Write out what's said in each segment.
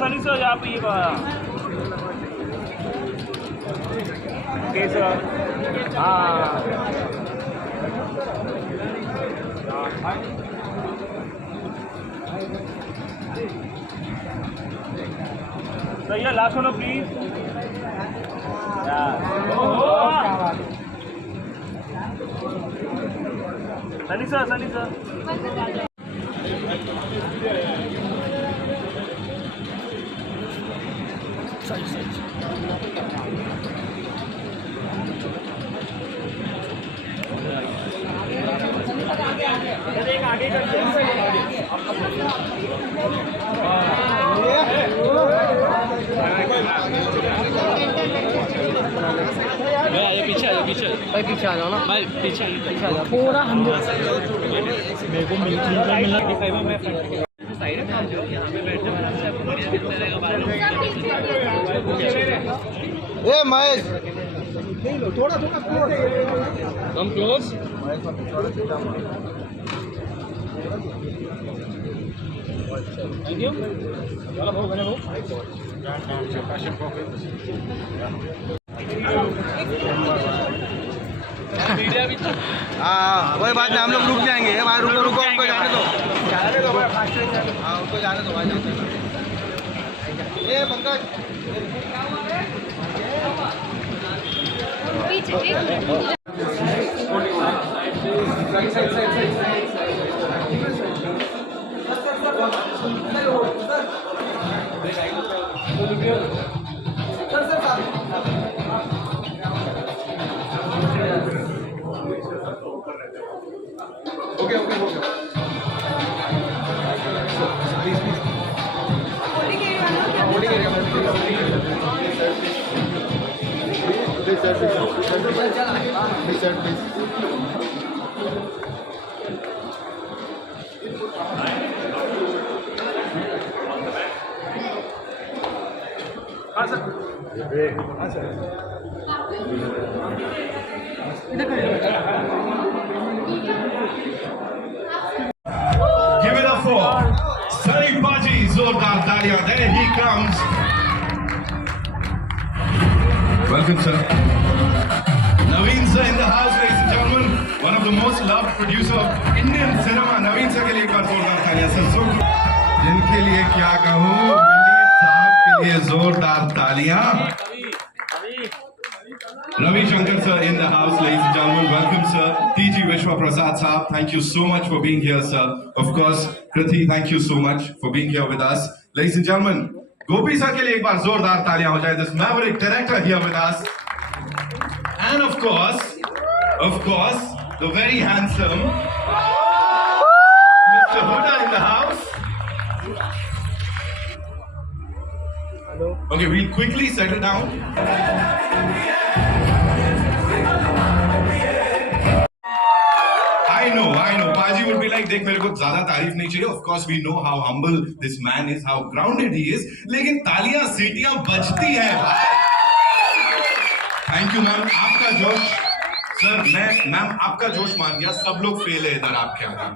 Sunny sir यहाँ पे ये कैसा हाँ सही है last one please Sunny sir भाई पीछे आ जाओ ना भाई पीछे आ जाओ थोड़ा हम मेरे को मिलना साइड में आ जाओ यहाँ पे बैठने वाला से आपको बढ़िया दिखता रहेगा बाहर ए महेश थोड़ा कम क्लोज थैंक यू चलो बहुत बने हाँ कोई बात नहीं, हम लोग रुक जाएंगे भाई। रुको उनको जाने दो हाँ उनको जाने दो भाई। ये Pankaj Give it up for Sunny Baji, जोरदार तालियां. There he comes. Welcome, sir. Naveen sir in the house, ladies and gentlemen. One of the most loved producer of Indian cinema. Naveen sir के लिए एक बार जोरदार तालियां. सर so जिनके लिए क्या कहूँ, दिलीप साहब के लिए जोरदार तालियां. Ravi Shankar sir in the house, ladies and gentlemen. Welcome, sir. TG Vishwa Prasad sir, thank you so much for being here, sir. Of course, Krithi, thank you so much for being here with us. Ladies and gentlemen, Gopi sir के लिए एक बार जोरदार तालियां हो जाए. This maverick director here with us. And of course, the very handsome Mr. Huda in the house. Okay, we'll quickly settle down. I know. Paji would be like, देख मेरे को ज़्यादा तारीफ नहीं चाहिए. Of course, we know how humble this man is, how grounded he is. लेकिन तालियां सीटियां बजती हैं. Thank you, ma'am. आपका जोश, सर मैम आपका जोश मान गया. सब लोग फेल है इधर आपके आगे.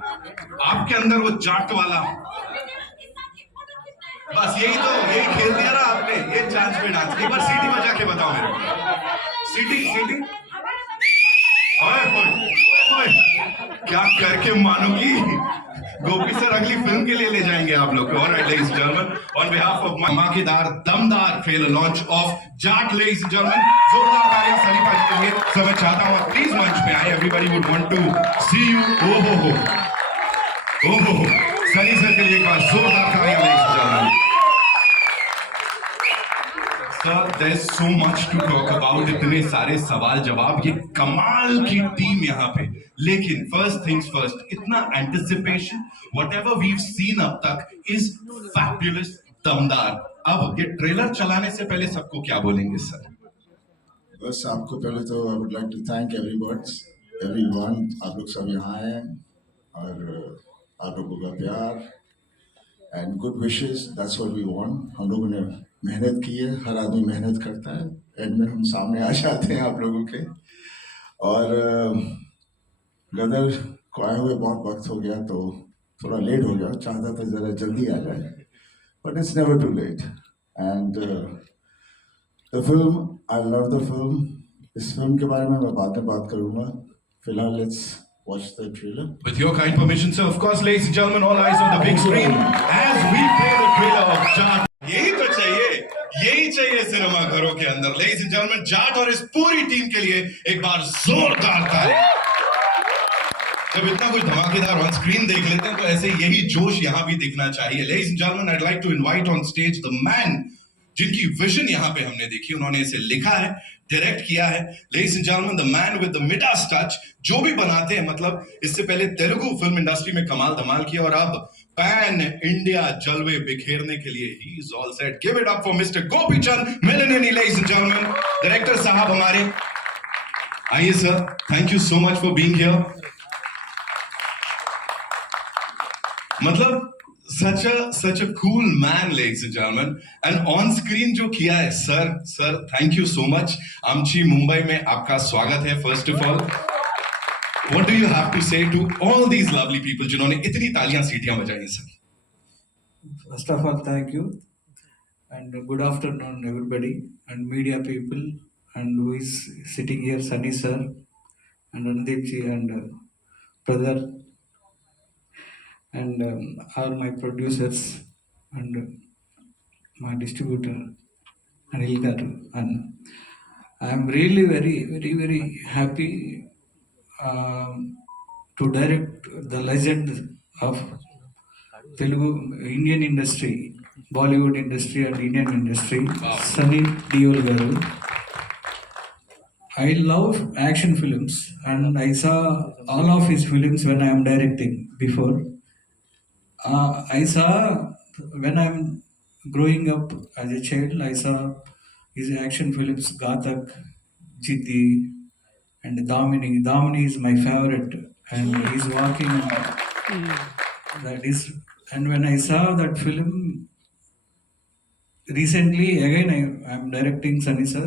आपके अंदर वो जाट वाला, बस यही खेल दिया ना आपने. ये चांस पे डांस. एक बार सीटी बजा के बताओ मेरे को. सीटी ओए क्या करके मानोगी. गोपी सर अगली फिल्म के लिए ले जाएंगे आप लोग को. Alright ladies and gentleman, on behalf of धमाकेदार दमदार trailer launch of Jat, ladies and gentleman, जोरदार तालियां सनी पाजी के लिए. सर मैं चाहता हूं प्लीज मंच पे आए. Everybody would want to see you. ओहो सनी सर के लिए एक बार जोरदार तालियां, ladies and gentleman. Sir, there's so much to talk about. इतने सारे सवाल जवाब, ये कमाल की टीम यहाँ पे. लेकिन first things first, इतना anticipation, whatever we've seen अब तक is fabulous, दमदार. अब ये ट्रेलर चलाने से पहले सबको क्या बोलेंगे सर? बस आपको पहले तो I would like to thank everyone. आप लोग सब यहाँ हैं और आप लोगों का प्यार and good wishes, that's what we want. हम लोगों ने मेहनत की है, हर आदमी मेहनत करता है, एंड में हम सामने आ जाते हैं आप लोगों के। और गदर को आए हुए बहुत वक्त हो गया तो थोड़ा लेट हो गया, चाहता था ज़रा जल्दी आ जाए, but it's never too late. And the film, I love the film. इस फिल्म के बारे में मैं बाद में बात करूँगा, फिलहाल let's watch the trailer. With your kind permission, sir, of course, ladies and gentlemen, all eyes on the big screen as we play the trailer of Jaat. यही तो चाहिए सिनेमा घरों के अंदर। Ladies and gentlemen, जाट और इस पूरी team के लिए एक बार जोरदार ताली। जब इतना कुछ धमाकेदार ऑन स्क्रीन देख लेते हैं तो ऐसे यही जोश यहाँ भी दिखना चाहिए। Ladies and gentlemen, I'd like to invite on stage the man जिनकी विजन यहाँ पे हमने देखी, उन्होंने इसे लिखा है, डायरेक्ट किया है। Ladies and gentlemen, the man with the Midas touch, जो भी बनाते हैं, मतलब इससे पहले तेलुगु फिल्म इंडस्ट्री में कमाल धमाल किया और अब पैन इंडिया जलवे बिखेरने के लिए he is all set. Give it up for Mr. Gopi Chand Melanini, ladies and gentlemen, director साहब हमारे। आइए sir, thank you so much for being here. मतलब such a cool man, ladies and gentlemen, and on screen जो किया है sir, thank you so much। आमची मुंबई में आपका स्वागत है। First of all, what do you have to say to all these lovely people जिन्होंने इतनी तालियां सीटियां बजाई sir? First of all, thank you and good afternoon everybody and media people and who is sitting here, Sunny sir and Randeep ji and brother and all my producers and my distributor Anil garu, and I am really very happy to direct the legend of Telugu Indian industry, Bollywood industry and Indian industry, Sunny Deol garu. I love action films and I saw all of his films when I am directing before. I saw when I'm growing up as a child, I saw his action films Ghatak, Jiddi and Damini. Damini is my favorite and he's walking that is, and when I saw that film recently again I'm directing Sunny sir,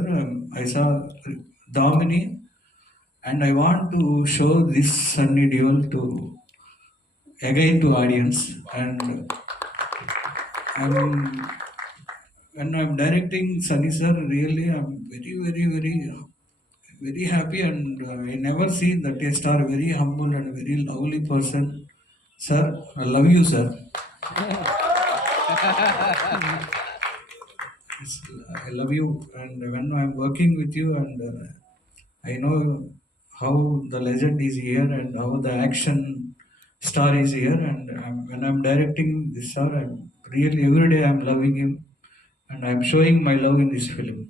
I saw Damini and I want to show this Sunny Deol to again to audience, and when I'm directing Sunny sir, really I'm very happy, and I never seen that a star, very humble and very lovely person. Sir, I love you, sir. Yes, I love you, and when I'm working with you, and I know how the legend is here and how the action star is here, and when I'm directing this star, I'm really every day I'm loving him and I'm showing my love in this film.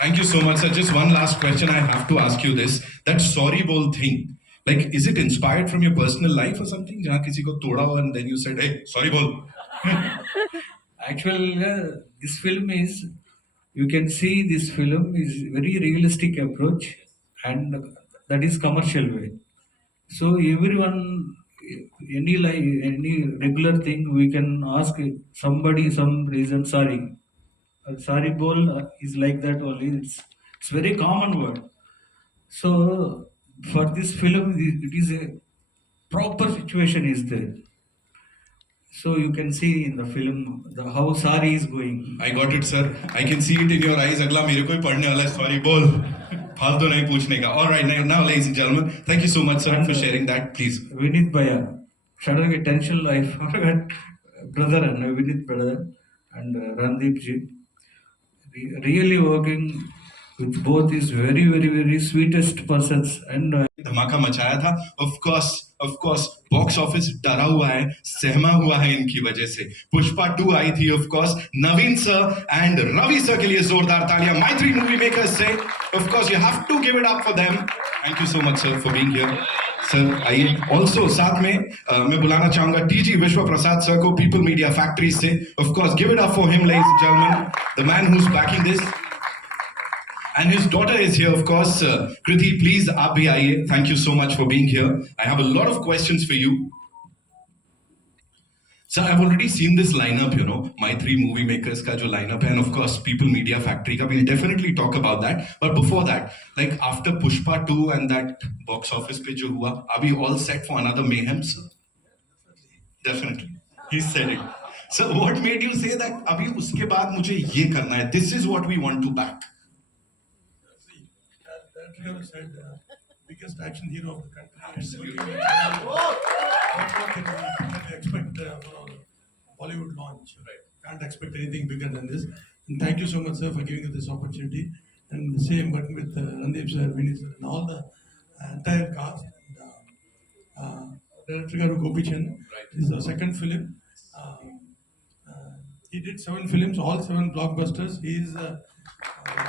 Thank you so much, sir. Just one last question I have to ask you this. That sorry bol thing, like, is it inspired from your personal life or something? जहाँ किसी को तोड़ा हो and then you said, hey, sorry bol. Actually, this film is, you can see this film is very realistic approach and that is commercial way. So everyone, any regular thing, we can ask somebody some reason, sorry. Sorry bol is like that only. It's very common word. So for this film, it is a proper situation is there. So you can see in the film how sorry is going. I got it, sir. I can see it in your eyes. अगला मेरे को ही पढ़ने वाला है, sorry bol. फालतू नहीं पूछने का. All right, now, ladies and gentlemen, thank you so much, sir, for sharing that. Please. Vinith Bhaiya, suddenly tension life. Brother and Vinith brother and Randeep ji, really working with both is very sweetest persons and. धमाका मचाया था. Of course, box office डरा हुआ है, सहमा हुआ है इनकी वजह से. पुष्पा 2 आई थी, of course. Naveen sir and Ravi sir के लिए जोरदार तालियां. My three movie makers say, of course, you have to give it up for them. Thank you so much, sir, for being here. Sir आइए ऑल्सो साथ में मैं बुलाना चाहूंगा टीजी विश्व प्रसाद सर को पीपल मीडिया फैक्ट्री से of course give it up for him ladies and gentleman the man who is banking this and his daughter is here of course Kriti please aap bhi aiye thank you so much for being here I have a lot of questions for you sir I've already seen this lineup you know my three movie makers ka jo lineup hai and of course people media factory ka we'll definitely talk about that but before that like after Pushpa 2 and that box office pe jo hua are we all set for another mayhem sir definitely he said it so what made you say that abhi uske baad mujhe ye karna hai this is what we want to back Director said biggest action hero of the country. Absolutely. What more can we expect for our Bollywood launch? Right. Can't expect anything bigger than this. And thank you so much, sir, for giving us this opportunity. And the same working with Randeep sir, Vinit sir, and all the entire cast. Director Garu Gopichan. Right. This is the second film. He did 7 films, all 7 blockbusters. He is the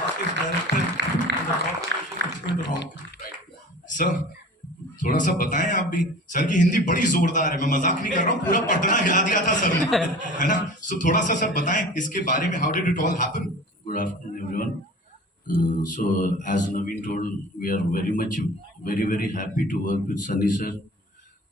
artist director and the combination is going to rock. Sir थोड़ा सा बताएं आप भी sir की हिंदी बड़ी जोरदार है मैं मजाक नहीं कर रहा हूँ पूरा पटना हिला दिया था सर ने है ना सो थोड़ा सा सर बताएं इसके बारे में how did it all happen Good afternoon, everyone. So, as Naveen told, we are very happy to work with Sunny sir.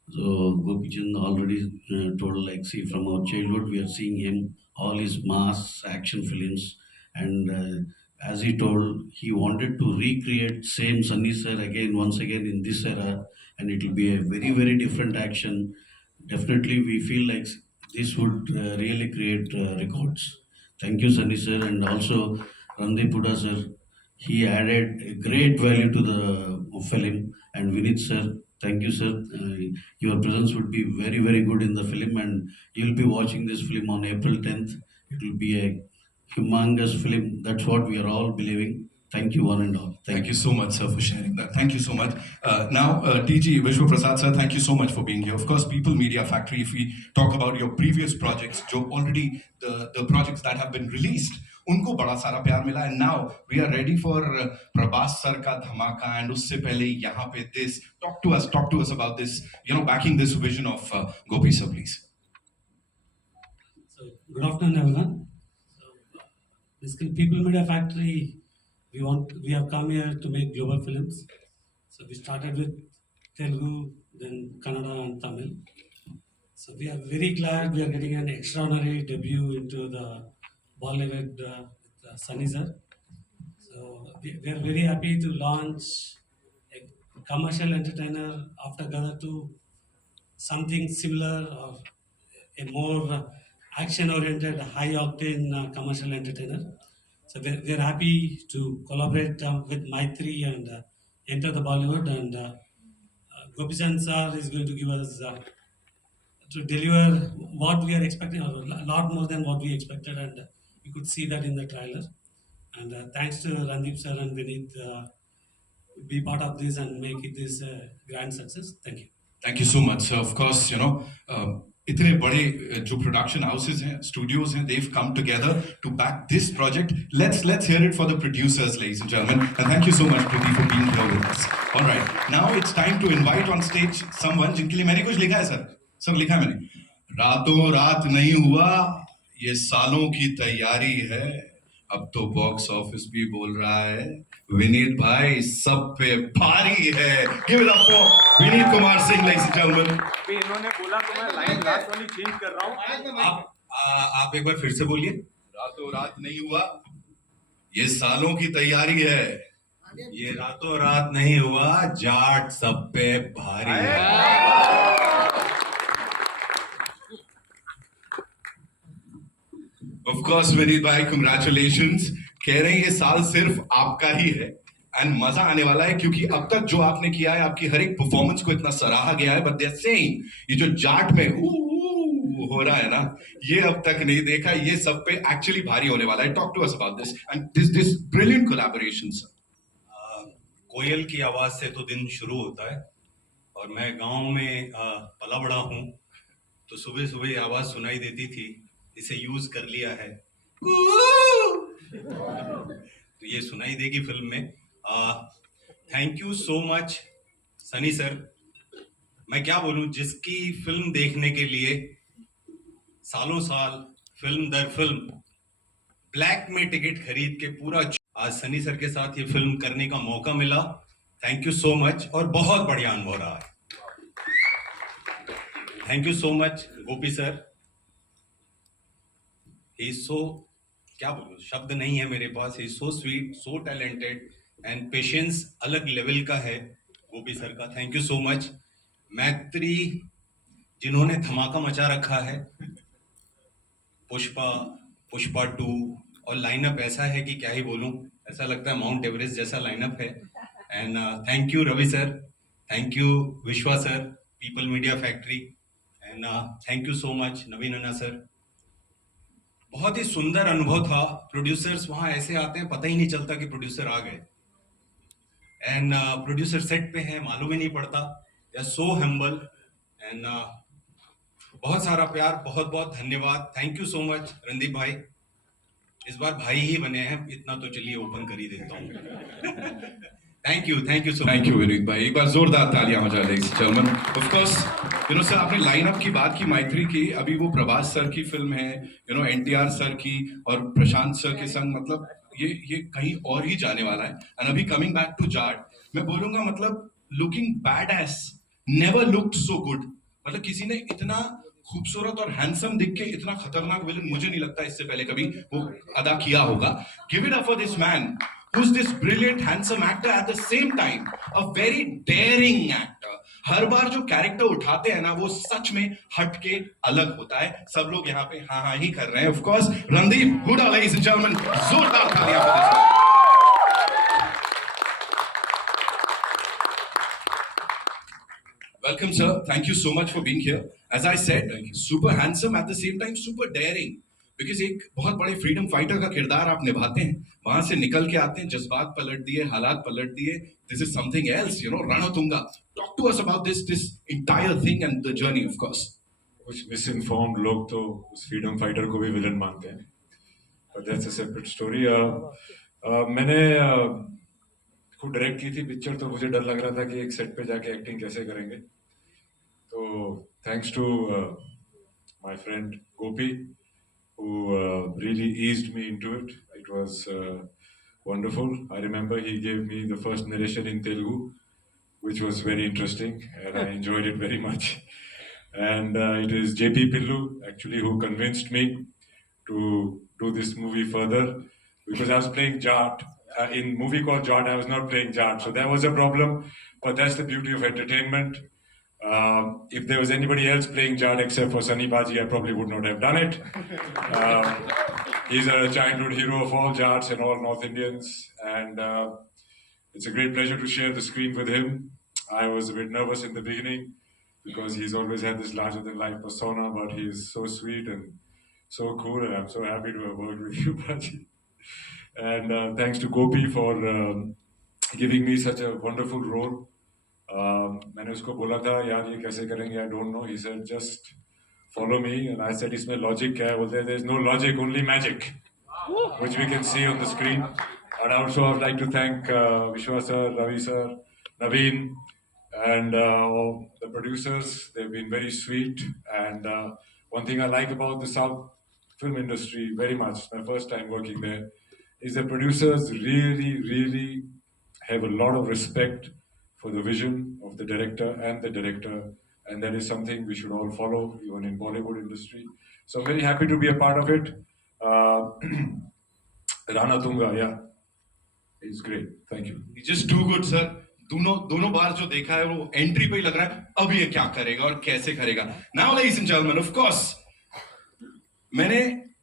So, Gopichan already told, like, see, from our childhood, we are seeing him, all his mass action films. And as he told, he wanted to recreate same Sunny sir again, once again in this era. And it will be a very different action. Definitely, we feel like this would really create records. Thank you, Sunny sir, and also Randeep Huda sir. He added a great value to the film. And Vinit sir, thank you, sir. Your presence would be very good in the film, and you'll be watching this film on April 10th. It will be a humongous film. That's what we are all believing. Thank you, one and all. Thank you so much, sir, for sharing that. Thank you so much. Now, TG Vishwa Prasad, sir, thank you so much for being here. Of course, People Media Factory, if we talk about your previous projects, जो already the projects that have been released, उनको बड़ा सारा प्यार मिला and now we are ready for Prabhas sir का धमाका and उससे पहले यहाँ पे this. Talk to us about this, you know, backing this vision of Gopi sir, please. So, good afternoon, everyone. So, basically, People Media Factory, we have come here to make global films. So we started with Telugu, then Kannada and Tamil. So we are very glad we are getting an extraordinary debut into the Bollywood with Sunny sir. So we are very happy to launch a commercial entertainer after Gadar 2, something similar or a more action-oriented, high-octane commercial entertainer. So we're happy to collaborate with Maitri and enter the Bollywood, and Gopichan sir is going to give us to deliver what we are expecting, or a lot more than what we expected, and you could see that in the trailer. And thanks to Randeep sir and Vinit, be part of this and make it this grand success. Thank you. Thank you so much, sir. Of course, you know, इतने बड़े जो production houses हैं, studios हैं, they've come together to back this project. Let's hear it for the producers, ladies and gentlemen. And thank you so much, Kriti, for being here with us. All right, now it's time to invite on stage someone जिनके लिए मैंने कुछ लिखा है, sir. Sir, लिखा है मैंने. रातों रात नहीं हुआ, ये सालों की तैयारी है. अब तो बॉक्स ऑफिस भी बोल रहा है विनीत भाई सब पे भारी है give it up for Vineet Kumar Singh ladies and gentleman इन्होंने बोला तो मैं लाइन लास्ट वाली चेंज कर रहा हूँ आप एक बार फिर से बोलिए रातों रात नहीं हुआ ये सालों की तैयारी है ये रातों रात नहीं हुआ जाट सब पे भारी है Of course, Vinit bhai, congratulations. कह रहे हैं ये साल सिर्फ आपका ही है एंड मजा आने वाला है क्योंकि अब तक जो आपने किया है आपकी हर एक परफॉर्मेंस को इतना सराहा गया है बट दे आर सेइंग ये जो जाट में हो रहा है ना ये अब तक नहीं देखा ये सब पे एक्चुअली भारी होने वाला है talk to us about this and this brilliant collaboration sir कोयल की आवाज से तो दिन शुरू होता है और मैं गांव में पला बड़ा हूं तो सुबह सुबह आवाज सुनाई देती थी इसे यूज कर लिया है तो ये सुनाई देगी फिल्म में thank you so much Sunny sir मैं क्या बोलूं, जिसकी फिल्म देखने के लिए सालों साल फिल्म दर फिल्म ब्लैक में टिकट खरीद के पूरा आज सनी सर के साथ ये फिल्म करने का मौका मिला। थैंक यू सो मच, और बहुत बढ़िया अनुभव रहा है। Thank you so much Gopi sir. He so, क्या बोलूं, शब्द नहीं है मेरे पास। He so sweet, so talented, and patience अलग लेवल का है गोपी सर का। Thank you so much. Maitri, जिन्होंने धमाका मचा रखा है, पुष्पा, पुष्पा 2, और लाइनअप ऐसा है कि क्या ही बोलूं, ऐसा लगता है माउंट एवरेस्ट जैसा लाइनअप है। And thank you Ravi sir, thank you Vishwa sir, people media factory, and thank you so much Naveen Anna sir. बहुत ही सुंदर अनुभव था। प्रोड्यूसर्स वहां ऐसे आते हैं, पता ही नहीं चलता कि प्रोड्यूसर आ गए, एंड प्रोड्यूसर सेट पे है, मालूम ही नहीं पड़ता। They are so humble, and बहुत सारा प्यार, बहुत बहुत धन्यवाद। Thank you so much Randeep भाई। इस बार भाई ही बने हैं, इतना तो चलिए ओपन कर ही देता हूँ। Thank you so much. Thank you Vineet भाई, एक बार जोरदार तालियां हो जाए ladies and gentleman. Of course sir, आपने लाइनअप की बात की मैत्री की, अभी वो प्रभास सर की फिल्म है, एनटीआर सर की और प्रशांत सर के संग, मतलब ये कहीं और ही जाने वाला है। एंड अभी कमिंग बैक टू जाट, मैं बोलूंगा मतलब looking bad S never looked so good. मतलब किसी ने इतना खूबसूरत और हैंडसम दिख के इतना खतरनाक विलन मुझे नहीं लगता इससे पहले कभी वो अदा किया होगा। Give it up for this man who's this brilliant handsome actor at the same time a very daring actor। हर बार जो कैरेक्टर उठाते हैं ना, वो सच में हटके अलग होता है। सब लोग यहाँ पे हाँ हाँ ही कर रहे हैं। Of course Randeep Hooda, ladies and gentleman, जोरदार तालियां for this man। Welcome sir, thank you so much for being here. As I said, super handsome at the same time super daring, because एक बहुत बड़े फ्रीडम फाइटर का किरदार आप निभाते हैं, वहां से निकल के आते हैं, जज्बात पलट दिए, हालात पलट दिए। This is something else, Ranatunga. Talk to us about this entire thing and the journey. Of course कुछ मिसइन्फॉर्म्ड लोग तो उस फ्रीडम फाइटर को भी विलन मानते हैं, but that's a separate story. मैंने खुद डायरेक्ट की थी पिक्चर, तो मुझे डर लग रहा था कि एक सेट पे जाके एक्टिंग कैसे करेंगे। तो thanks to my friend Gopi who really eased me into it. It was wonderful. I remember he gave me the first narration in Telugu, which was very interesting, and I enjoyed it very much. And it is JP Pillu actually who convinced me to do this movie further, because I was playing Jat. In movie called Jat, I was not playing Jat, so that was a problem. But that's the beauty of entertainment. If there was anybody else playing Jad except for Sunny Baji, I probably would not have done it. He's a childhood hero of all Jads and all North Indians, and it's a great pleasure to share the screen with him. I was a bit nervous in the beginning because he's always had this larger-than-life persona, but he's so sweet and so cool, and I'm so happy to have worked with you, Baji. And thanks to Gopi for giving me such a wonderful role. मैंने उसको बोला था यार ये कैसे करेंगे, I don't know. He said just follow me, and I said इसमें logic क्या है? बोलते हैं there is no logic, only magic, which we can see on the screen. And also I would like to thank Vishwa sir, Ravi sir, Naveen, and all the producers. They've been very sweet, and one thing I like about the South film industry very much, my first time working there, is that producers really have a lot of respect for the vision of the director, and that is something we should all follow, even in Bollywood industry. So I'm very happy to be a part of it. Rana Tunga, yeah, it's great. Thank you. It's just too good, sir. दोनों बार जो देखा है वो entry पे ही लग रहा है अब ये क्या करेगा और कैसे करेगा। Now ladies and gentlemen, of course, मैंने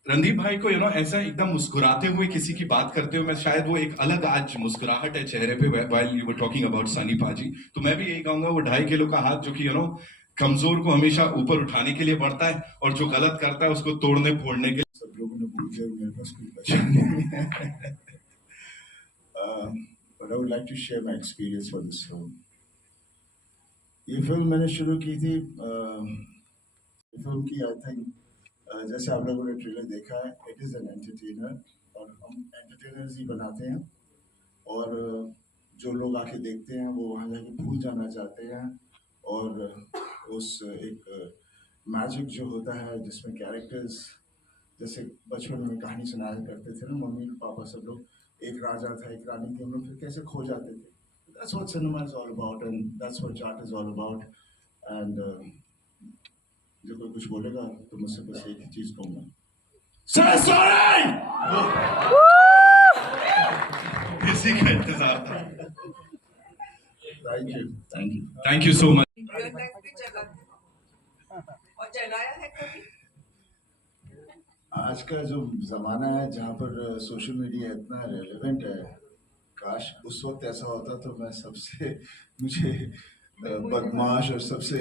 रणदीप भाई को ऐसा एकदम मुस्कुराते हुए किसी की बात करते हुए, मैं शायद वो एक अलग आज मुस्कुराहट है चेहरे पे while you were talking about Sunny पाजी। तो मैं भी यही कहूंगा, वो 2.5 किलो का हाथ जो कि कमजोर को हमेशा ऊपर उठाने के लिए बढ़ता है, और जो गलत करता है उसको तोड़ने फोड़ने के लिए। सब लोगों ने बोल दिया, मेरे पास कोई बचा नहीं। But I would like to share my experience for this film. ये फिल्म मैंने शुरू की थी, फिल्म की आई थिंक जैसे आप लोगों ने ट्रेलर देखा है, इट इज़ एन एंटरटेनर, और हम एंटरटेनर्स ही बनाते हैं, और जो लोग आके देखते हैं वो वहाँ जाके भूल जाना चाहते हैं, और उस एक मैजिक जो होता है जिसमें कैरेक्टर्स, जैसे बचपन में कहानी सुनाया करते थे ना मम्मी पापा सब लोग, एक राजा था एक रानी थी, हम लोग फिर कैसे खो जाते थे. That's what cinema is all about and that's what art is all about. And जो कोई कुछ बोलेगा तो मुझसे बस एक ही चीज कहूँगा, इसी का इंतजार था. Thank you. Thank you so much. Real life भी चला और चलाया है कभी? आज का जो ज़माना है जहाँ पर सोशल मीडिया इतना रेलेवेंट है, काश उस वक्त ऐसा होता तो मैं सबसे मुझे बदमाश और सबसे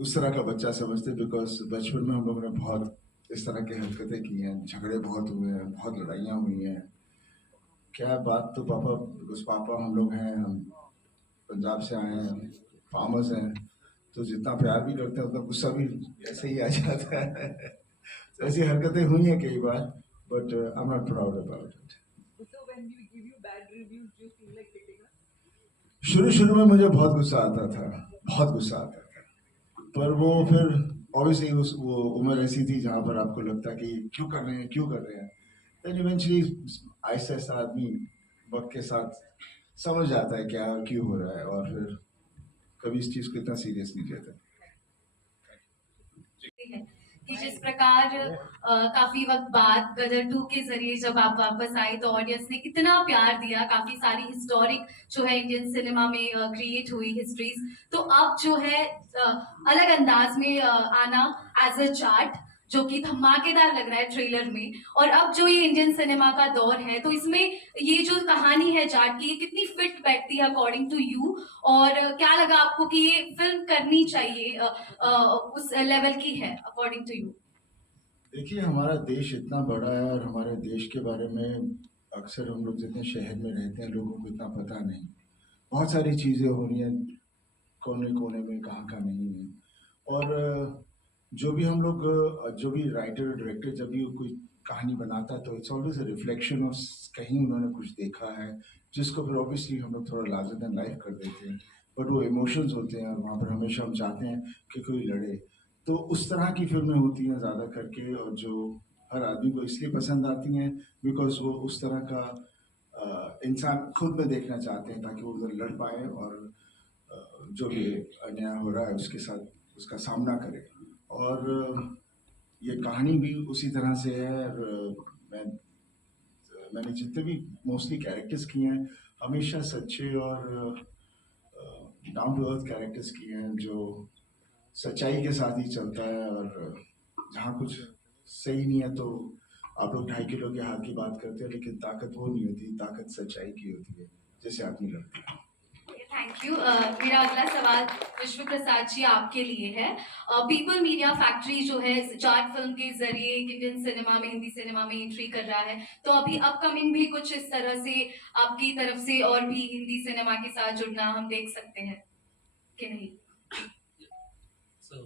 उस तरह का बच्चा समझते. बिकॉज बचपन में हम लोगों ने बहुत इस तरह की हरकतें की हैं, झगड़े बहुत हुए हैं, बहुत लड़ाइयाँ हुई हैं. क्या बात तो पापा, बिकॉज पापा हम लोग हैं, हम पंजाब से आए हैं, फार्मर्स हैं, तो जितना प्यार भी करते हैं उतना गुस्सा भी ऐसे ही आ जाता है. तो ऐसी हरकतें हुई हैं कई बार, but I am not proud about it. So when we give you bad reviews, do you feel like hitting us? शुरू में मुझे बहुत गुस्सा आता था, बहुत गुस्सा आता था, पर वो फिर ऑब्वियसली वो उम्र ऐसी थी जहाँ पर आपको लगता कि क्यों कर रहे हैं. देन इवेंचुअली आहिस्ता आहिस्ता आदमी वक्त के साथ समझ जाता है क्या और क्यों हो रहा है, और फिर कभी इस चीज़ को इतना सीरियस नहीं लेता. कि जिस प्रकार काफी वक्त बाद गदर 2 के जरिए जब आप वापस आए तो ऑडियंस ने इतना प्यार दिया, काफी सारी हिस्टोरिक जो है इंडियन सिनेमा में क्रिएट हुई हिस्ट्रीज, तो अब जो है अलग अंदाज में आना एज अ चार्ट जो कि धमाकेदार लग रहा है ट्रेलर में, और अब जो ये इंडियन सिनेमा का दौर है तो इसमें ये जो कहानी है जाट की, ये कितनी फिट बैठती है अकॉर्डिंग टू यू, और क्या लगा आपको कि ये फिल्म करनी चाहिए उस लेवल की है अकॉर्डिंग टू यू? देखिए, हमारा देश इतना बड़ा है और हमारे देश के बारे में अक्सर हम लोग जितने शहर में रहते हैं लोगों को इतना पता नहीं. बहुत सारी चीज़ें हो रही हैं कोने कोने में, कहाँ नहीं है. और जो भी हम लोग, जो भी राइटर डायरेक्टर जब भी कोई कहानी बनाता है तो it's always a reflection of कहीं उन्होंने कुछ देखा है, जिसको फिर ऑब्वियसली हम लोग थोड़ा लार्जर देन लाइफ कर देते हैं. बट वो इमोशंस होते हैं और वहाँ पर हमेशा हम चाहते हैं कि कोई लड़े. तो उस तरह की फिल्में होती हैं ज़्यादा करके, और जो हर आदमी को इसलिए पसंद आती हैं बिकॉज वो उस तरह का इंसान खुद में देखना चाहते हैं, ताकि वो उधर लड़ पाए और जो भी अन्याय हो रहा है उसके साथ उसका सामना करें. और ये कहानी भी उसी तरह से है. मैंने जितने भी मोस्टली कैरेक्टर्स किए हैं हमेशा सच्चे और डाउन टू अर्थ कैरेक्टर्स किए हैं, जो सच्चाई के साथ ही चलता है. और जहाँ कुछ सही नहीं है तो आप लोग 2.5 किलो के हाथ की बात करते हैं, लेकिन ताकत वो नहीं होती, ताकत सच्चाई की होती है जैसे आदमी लड़ते हैं. Thank you. मेरा अगला सवाल विश्व प्रसाद जी आपके लिए है. पीपल मीडिया फैक्ट्री जो है जाट फिल्म के जरिए इंडियन सिनेमा में, हिंदी सिनेमा में एंट्री कर रहा है, तो अभी अपकमिंग भी कुछ इस तरह से आपकी तरफ से और भी हिंदी सिनेमा के साथ जुड़ना हम देख सकते हैं कि नहीं? So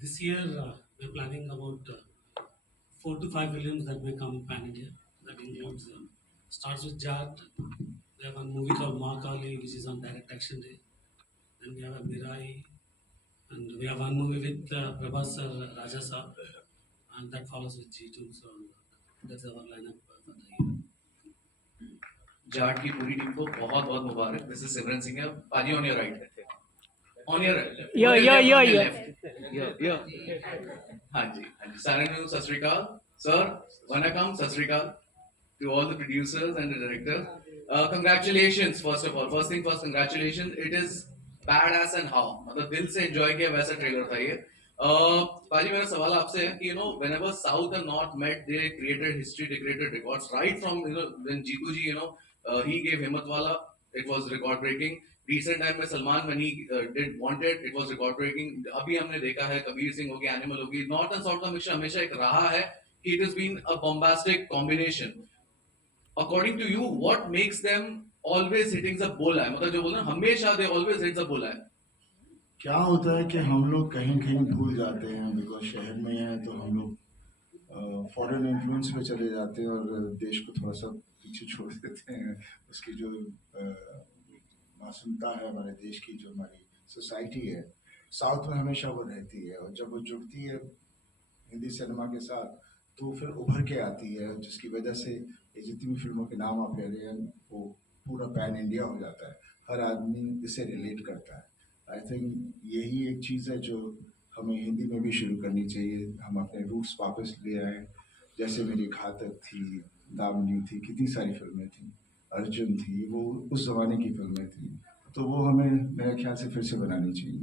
this year we're planning about 4 to 5 films that may come pan India. That includes starts with Jat. We have one movie called Mahakali, which is on Direct Action Day. Then we have a Mirai, and we have one movie with Prabhas Raja Saab, and that follows with G2. So that's our lineup for the year. Jat की पूरी team को बहुत बहुत मुबारक. This is सिमरन सिंह. पाजी on your right, on your हाँ जी. सारे सत श्री अकाल सर, वनकम, सत श्री अकाल to all the producers and the director. Congratulations first of all. First thing first, congratulations. It is badass and how. मतलब दिल से enjoy किया वैसा ट्रेलर था ये. पाजी मेरा सवाल आपसे है कि whenever South and North met, they created history, they created records. Right from when Jeetu ji he gave Himmatwala, it was record breaking. Recent time में Salman when he did Wanted, it was record breaking. अभी हमने देखा है कबीर सिंह होगी, animal होगी. North and south का mixture हमेशा एक रहा है कि it has been a bombastic combination. According to you, what makes them always hitting the bullseye? मतलब जो बोलते हैं हमेशा they always hit the bullseye. क्या होता है कि हम लोग कहीं भूल जाते हैं, बिकॉज शहर में हैं तो हम लोग फॉरेन इन्फ्लुएंस पे चले जाते हैं और देश को थोड़ा सा पीछे छोड़ देते हैं. उसकी जो मासूमता है हमारे देश की, जो हमारी सोसाइटी है, साउथ में हमेशा वो रहती है, और जब वो जुड़ती है हिंदी सिनेमा के साथ तो फिर उभर के आती है, जिसकी वजह से ये जितनी भी फिल्मों के नाम आप ले रहे हैं वो पूरा पैन इंडिया हो जाता है, हर आदमी इससे रिलेट करता है। आई थिंक यही एक चीज़ है जो हमें हिंदी में भी शुरू करनी चाहिए, हम अपने रूट्स वापस ले आए। जैसे मेरी घातक थी, दामनी थी, कितनी सारी फिल्में थी, अर्जुन थी, वो उस जमाने की फिल्में थी, तो वो हमें मेरे ख्याल से फिर से बनानी चाहिए।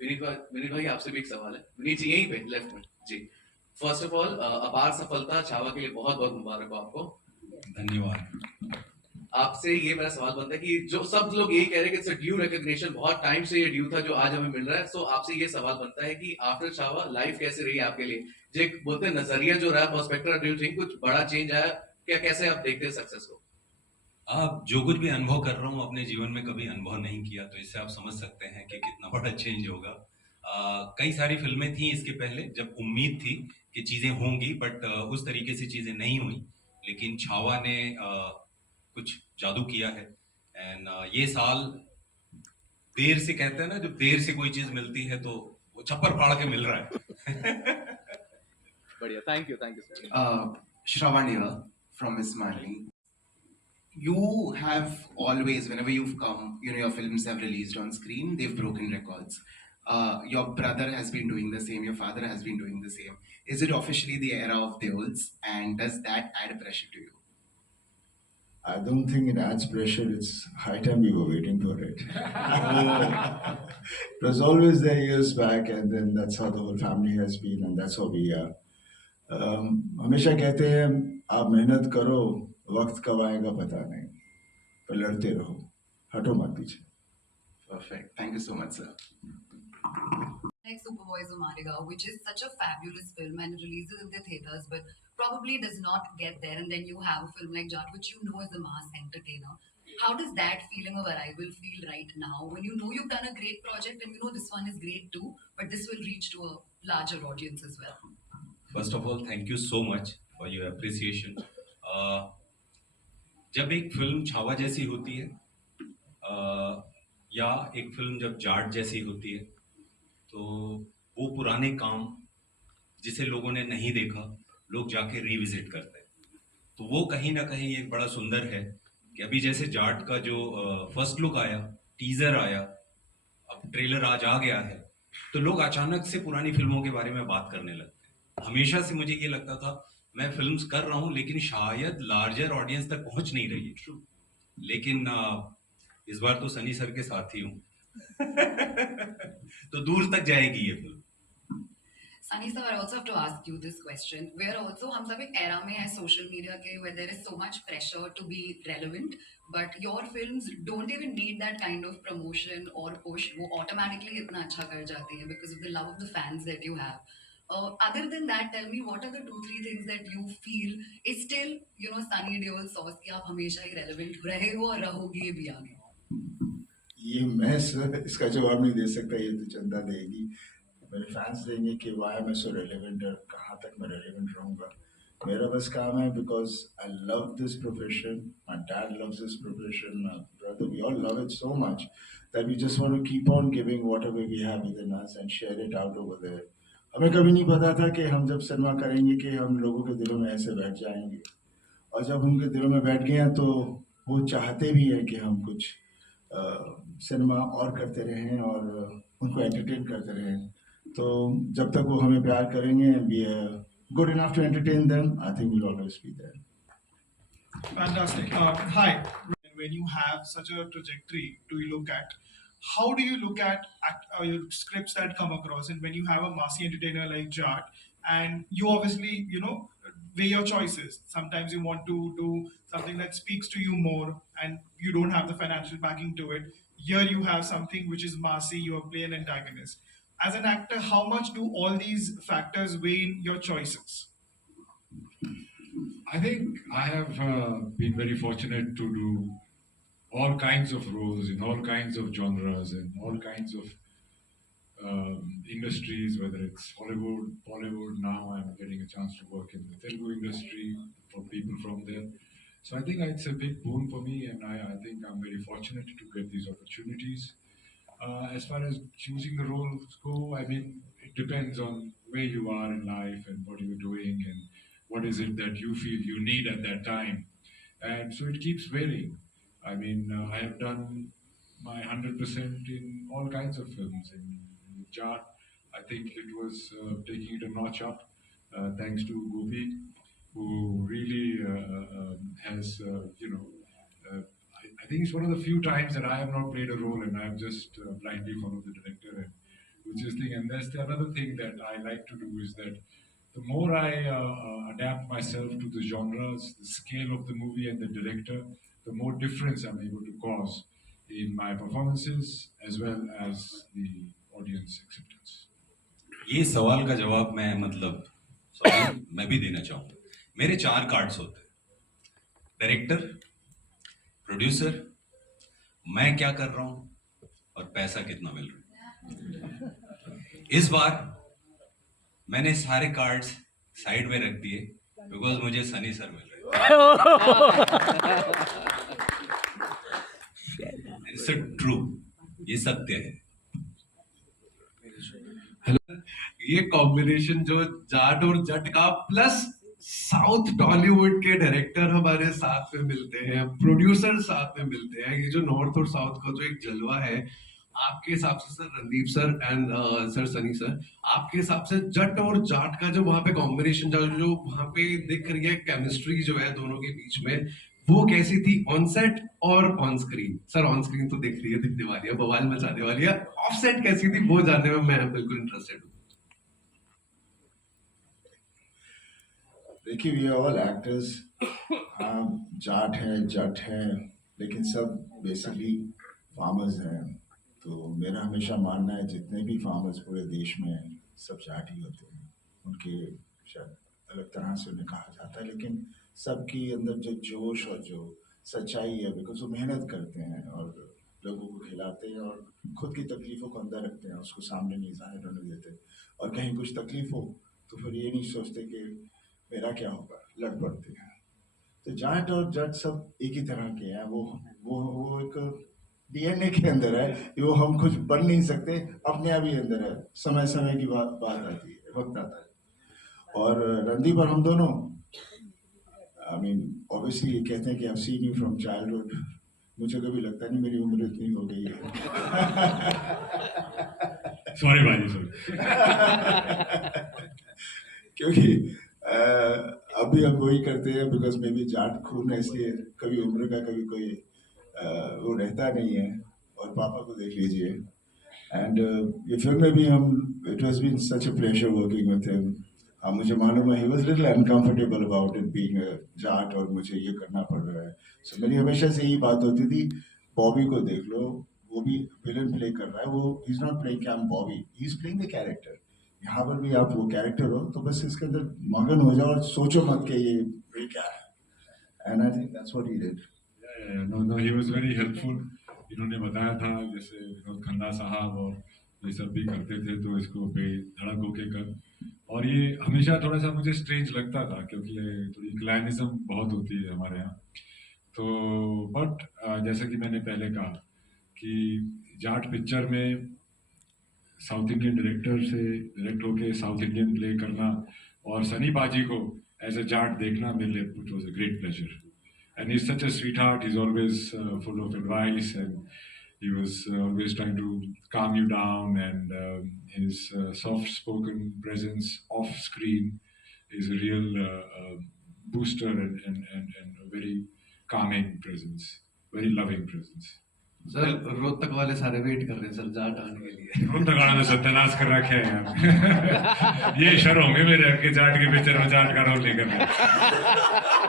विनीत भाई आपसे भी एक सवाल है। विनीत जी यहीं पे लेफ्ट में जी। फर्स्ट ऑफ ऑल अपार सफलता छावा के लिए बहुत बहुत मुबारक हो आपको। धन्यवाद। आपसे ये मेरा सवाल बनता है कि जो सब लोग यही कह रहे हैं कि इट्स अ ड्यू रिकॉग्निशन, बहुत टाइम से ये ड्यू था जो आज हमें मिल रहा है। सो आपसे ये सवाल बनता है कि आफ्टर छावा लाइफ कैसे रही आपके लिए? जो एक बोलते हैं नजरिया जो रहा, पर्सपेक्टिव, डू यू थिंक कुछ बड़ा चेंज आया क्या? कैसे आप देखते हैं सक्सेस को? आप जो कुछ भी अनुभव कर रहा हूँ अपने जीवन में कभी अनुभव नहीं किया, तो इससे आप समझ सकते हैं कि कितना बड़ा चेंज होगा। कई सारी फिल्में थी इसके पहले जब उम्मीद थी कि चीज़ें होंगी, बट उस तरीके से चीज़ें नहीं हुई, लेकिन छावा ने कुछ जादू किया है। एंड ये साल देर से, कहते हैं ना, जब देर से कोई चीज़ मिलती है तो वो छप्पर फाड़ के मिल रहा है। बढ़िया, thank you sir. Shravan here from Ismaili. You have always, whenever you've come, your films have released on screen, they've broken records. Your brother has been doing the same, your father has been doing the same. Is it officially the era of Deols, and does that add pressure to you? I don't think it adds pressure. It's high time we were waiting for it. It was always there years back, and then that's how the whole family has been, and that's how we are. हमेशा कहते हैं आप मेहनत करो, वक्त कब आएगा पता नहीं, पर लड़ते रहो, हटो मत पीछे। Perfect. Thank you so much, sir. Like Supervisor Mariga, which is such a fabulous film and it releases in the theaters, but probably does not get there. And then you have a film like Jat, which you know is a mass entertainer. How does that feeling of arrival feel right now when you know you've done a great project and you know this one is great too, but this will reach to a larger audience as well? First of all thank you so much for your appreciation. जब एक film Chhaava जैसी होती है या एक film जब जाट जैसी होती है, तो वो पुराने काम जिसे लोगों ने नहीं देखा लोग जाके रिविजिट करते हैं, तो वो कहीं ना कहीं एक बड़ा सुंदर है कि अभी जैसे जाट का जो फर्स्ट लुक आया, टीजर आया, अब ट्रेलर आज आ गया है, तो लोग अचानक से पुरानी फिल्मों के बारे में बात करने लगते हैं। हमेशा से मुझे ये लगता था मैं फिल्म्स कर रहा हूँ लेकिन शायद लार्जर ऑडियंस तक पहुंच नहीं रही है, लेकिन इस बार तो सनी सर के साथ ही हूँ तो दूर तक जाएगी ये film. Sunny sir, I also have to ask you this question. We are also, हम सब एक era में है social media के where there is so much pressure to be relevant, but your films don't even need that kind of promotion or push. वो automatically इतना अच्छा कर जाती है because of the love of the fans that you have. Other than that, tell me what are the 2-3 things that you feel is still, Sunny Deol sauce कि आप हमेशा ही relevant रहे हो और रहोगे भी आगे? ये मैं सर इसका जवाब नहीं दे सकता, ये तो चंदा देगी, मेरे फैंस देंगे कि वाई मैं सो रेलिवेंट और कहाँ तक मैं रेलिवेंट रहूँगा। मेरा बस काम है because I love this profession, my dad loves this profession, my brother, we all love it so much that we just want to keep on giving whatever we have with in us and share it out over there. हमें कभी नहीं पता था कि हम जब cinema करेंगे कि हम लोगों के दिलों में ऐसे बैठ जाएंगे, और जब उनके दिलों में बैठ गए हैं तो वो चाहते भी हैं कि हम कुछ सिनेमा और करते रहें और उनको एंटरटेन करते रहें। तो जब तक वो हमें प्यार करेंगे, we are good enough to entertain them, I think we'll always be there. Fantastic. Hi. When you have such a trajectory to look at, how do you look at your scripts that come across? And when you have a massy entertainer like Jat, and you obviously, weigh your choices. Sometimes you want to do something that speaks to you more, and you don't have the financial backing to it. Here you have something which is massy, you are playing an antagonist. As an actor, how much do all these factors weigh in your choices? I think I have been very fortunate to do all kinds of roles in all kinds of genres and all kinds of industries, whether it's Hollywood, Bollywood. Now I'm getting a chance to work in the Telugu industry for people from there. So I think it's a big boon for me, and I think I'm very fortunate to get these opportunities. As far as choosing the roles go, I mean, it depends on where you are in life and what you're doing and what is it that you feel you need at that time. And so it keeps varying. I mean, I have done my 100% in all kinds of films. In Jat, I think it was taking it a notch up, thanks to Gopi, who really has, I think it's one of the few times that I have not played a role and I have just blindly followed the director and which is thing. And that's the another thing that I like to do is that the more I adapt myself to the genres, the scale of the movie and the director, the more difference I'm able to cause in my performances as well as the audience acceptance. ये सवाल का जवाब मैं मतलब sorry मैं भी देना चाहूँगा। मेरे 4 कार्ड्स होते हैं, डायरेक्टर, प्रोड्यूसर, मैं क्या कर रहा हूँ और पैसा कितना मिल रहा है। इस बार मैंने सारे कार्ड्स साइड में रख दिए बिकॉज मुझे सनी सर मिल रहे हैं। इट्स ट्रू, ये सत्य है। ये कॉम्बिनेशन जो जाट और जट का प्लस साउथ टॉलीवुड के डायरेक्टर हमारे साथ में मिलते हैं, प्रोड्यूसर साथ में मिलते हैं, ये जो नॉर्थ और साउथ का जो एक जलवा है, आपके हिसाब से sir Randeep sir and sir Sunny sir, आपके हिसाब से जट और जाट का जो वहां पे कॉम्बिनेशन जो वहां पे दिख रही है केमिस्ट्री जो है दोनों के बीच में, वो कैसी थी ऑन सेट और on screen? Sir on screen तो दिख रही है, दिखने वाली है, बवाल मचाने वाली है, ऑफ सेट कैसी थी वो जानने में मैं बिल्कुल इंटरेस्टेड हूँ। देखिए वी आर ऑल एक्टर्स, हाँ जाट है जट है लेकिन सब बेसिकली फार्मर्स हैं। तो मेरा हमेशा मानना है जितने भी फार्मर्स पूरे देश में हैं सब जाट ही होते हैं। उनके शायद अलग तरह से उन्हें कहा जाता है लेकिन सबकी अंदर जो जोश और जो सच्चाई है बिकॉज वो मेहनत करते हैं और लोगों को खिलाते हैं और खुद की तकलीफ़ों को अंदर रखते हैं, उसको सामने नहीं जाहिर होने देते। और कहीं कुछ तकलीफ हो तो फिर ये नहीं सोचते कि मेरा क्या होगा, लड़ पड़ते हैं। तो जाट और जट सब एक ही तरह के हैं, वो एक डीएनए के अंदर है, वो हम कुछ बन नहीं सकते, अपने आप ही अंदर है। समय समय की बात आती है, वक्त आता है। और रणदीप और हम दोनों आई मीन ऑब्वियसली ये कहते हैं कि I seen you from childhood, मुझे कभी लगता नहीं मेरी उम्र इतनी हो गई है। सॉरी भाई सॉरी। क्योंकि अभी हम वही करते हैं बिकॉज मे बी जाट खून है इसलिए कभी उम्र का कभी कोई वो रहता नहीं है। और पापा को देख लीजिए एंड ये फिल्म में भी हम it was been such a pleasure working with him. मुझे मालूम है he was little uncomfortable about it being Jat और मुझे ये करना पड़ रहा है। सो मेरी हमेशा से यही बात होती थी, बॉबी को देख लो, वो भी विलन प्ले कर रहा है, वो ही इज नॉट प्लेइंग कि I am Bobby, he is playing the character. यहाँ पर भी आप वो कैरेक्टर हो तो बस इसके अंदर मगन हो जाओ और सोचो मत कि ये क्या है। And I think that's what he did. No, he was very helpful. इन्होंने बताया था जैसे विनोद खन्ना साहब और ये सब भी करते थे तो इसको बेधड़क होके कर। और ये हमेशा थोड़ा सा मुझे स्ट्रेंज लगता था क्योंकि ये थोड़ी क्लाइनिज्म बहुत होती है हमारे यहाँ। तो बट जैसे कि मैंने पहले कहा कि जाट पिक्चर में साउथ इंडियन डायरेक्टर से डायरेक्ट होके साउथ इंडियन प्ले करना और सनी बाजी को एज अ जाट देखना मेरे लिए it was a great pleasure. And he's such a sweetheart. He's always full of advice, and he was always trying to calm you down. And his soft-spoken presence off screen is a real booster and a very calming presence, very loving presence. Sir Rohtak वाले सारे wait कर रहे हैं sir Jat आने के लिए। रोहतक वाला तो सत्यानाश कर रखे हैं यार। ये शर होंगे मेरे के जाट के पिक्चर में जाट का रोल नहीं करना।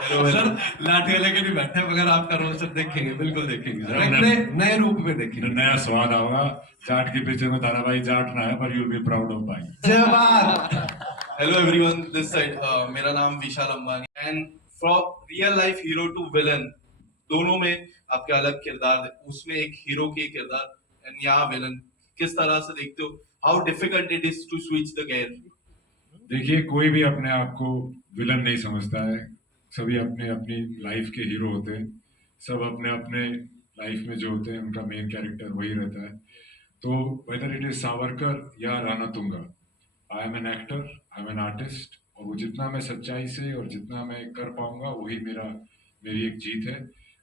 सर लाठी लेके नहीं बैठे मगर आपका रोल सर देखेंगे, बिल्कुल देखेंगे सर, नए रूप में देखेंगे, नया स्वाद आएगा। जाट के पिक्चर में धारावाही जाट ना है पर you will be proud of भाई। जय Bharat. Hello everyone, this side मेरा नाम Vishal Ambani and from real life hero to villain दोनों में आपके अलग किरदार है, उसमें एक हीरो के किरदार एंड यहाँ विलन, किस तरह से देखते हो? How difficult it is to switch the gear? देखिए कोई भी अपने आप को विलन नहीं समझता है, सभी अपने अपनी लाइफ के हीरो होते हैं, सब अपने अपने लाइफ में जो होते हैं उनका मेन कैरेक्टर वही रहता है। तो whether it is सावरकर या Rana Tunga, I am an actor, I am an artist, और वो जितना मैं सच्चाई से और जितना मैं कर पाऊंगा वही मेरी एक जीत है,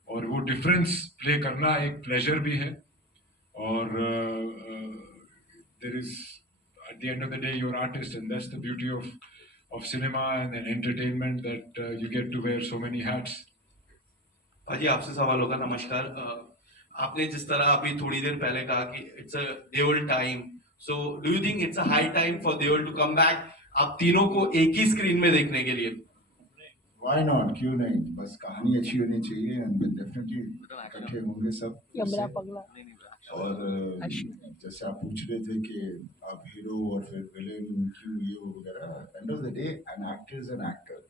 और वो डिफरेंस प्ले करना एक प्लेजर भी है, और there is, at the end of the day, you're artist, and that's the beauty of cinema and entertainment, that you get to wear so many hats. भाजी आपसे सवाल होगा। नमस्कार। आपने जिस तरह अभी थोड़ी देर पहले कहा कि it's a Deol time, so do you think it's a high time for Deol to come back, आप तीनों को एक ही स्क्रीन में देखने के लिए? Why not? क्यों नहीं? बस कहानी अच्छी होनी चाहिए, and डेफिनेटली इकट्ठे होंगे सब फिर से। और जैसे आप पूछ रहे थे कि आप हीरो और फिर विलेन क्यों ये वो वगैरह, end of the day an actor is an actor,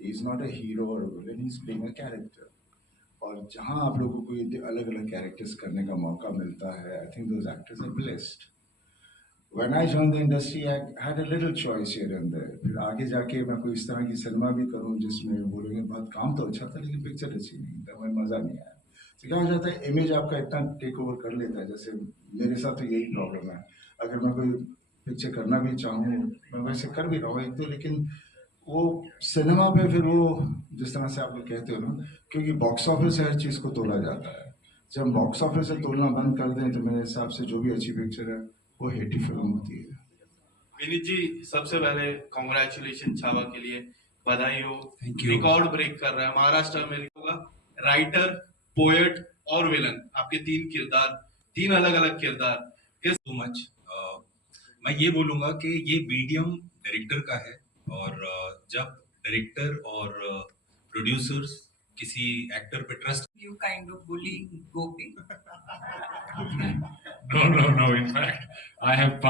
he is not a hero और villain, he is playing a character. और जहाँ आप लोगों को ये अलग अलग कैरेक्टर्स करने का मौका मिलता है, I think those actors are blessed. When I joined the industry, I had a little choice here and there. फिर आगे जाके मैं कोई इस तरह की सिनेमा भी करूं जिसमें बोलेंगे बहुत काम तो अच्छा था लेकिन पिक्चर अच्छी नहीं, तो हमें मज़ा नहीं आया। तो क्या हो जाता है, इमेज आपका इतना टेक ओवर कर लेता है। जैसे मेरे साथ तो यही प्रॉब्लम है, अगर मैं कोई पिक्चर करना भी चाहूँ, मैं वैसे कर भी रहा हूँ एक तो, लेकिन वो सिनेमा पे फिर वो जिस तरह से आप लोग कहते हो ना, क्योंकि बॉक्स ऑफिस से हर चीज़ को तोला जाता है। जब हम बॉक्स ऑफिस से तोलना बंद कर दें तो मेरे हिसाब से जो भी अच्छी पिक्चर है वो हिट फिल्म होती है। विनीत जी, सबसे पहले कॉन्ग्रेचुलेशन छावा के लिए, बधाई हो। Thank you. रिकॉर्ड ब्रेक कर रहा है महाराष्ट्र में। होगा राइटर, पोएट और विलन, आपके तीन अलग अलग किरदार। किस सो मच। मैं ये बोलूँगा कि ये मीडियम डायरेक्टर का है, और जब डायरेक्टर और प्रोड्यूसर्स किसी एक्टर पे trust, You kind of bullying Gopi. No. In fact, I have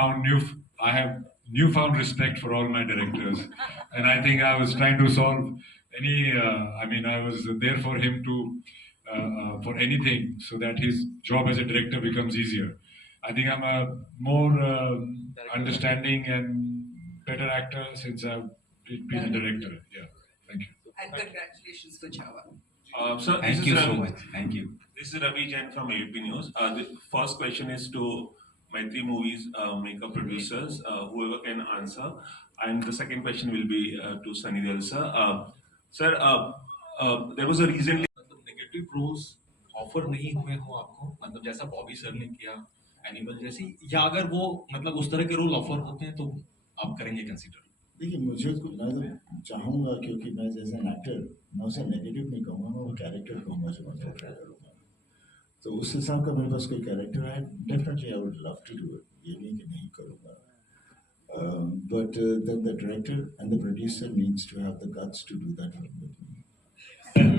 newfound respect for all my directors, and I think I was trying to solve any. I was there for him to for anything, so that his job as a director becomes easier. I think I'm a more understanding and better actor since I've been a director. Yeah, thank you. And congratulations for Chava. sir, Thank you so much. Thank you. This is Ravi Jain from AP News. The first question is to Maitri Movies makeup producers, whoever can answer. And the second question will be to Sunny Deol sir. Sir, there was a recently negative roles offer नहीं हुए हो आपको, मतलब जैसा Bobby sir ने किया animal जैसी, या अगर वो मतलब उस तरह के रोल ऑफर होते हैं तो आप करेंगे कंसीडर? देखिए, मैं तो चाहूँगा, क्योंकि मैं जैसे एन एक्टर, मैं उसे नेगेटिव नहीं कहूँगा, मैं वो कैरेक्टर कहूँगा जो मैं पोर्ट्रे करूँगा। तो उस हिसाब का मेरे पास कोई कैरेक्टर है, definitely I would love to do it, ये नहीं कि नहीं करूँगा। But then the director and the producer needs to have the guts to do that with me.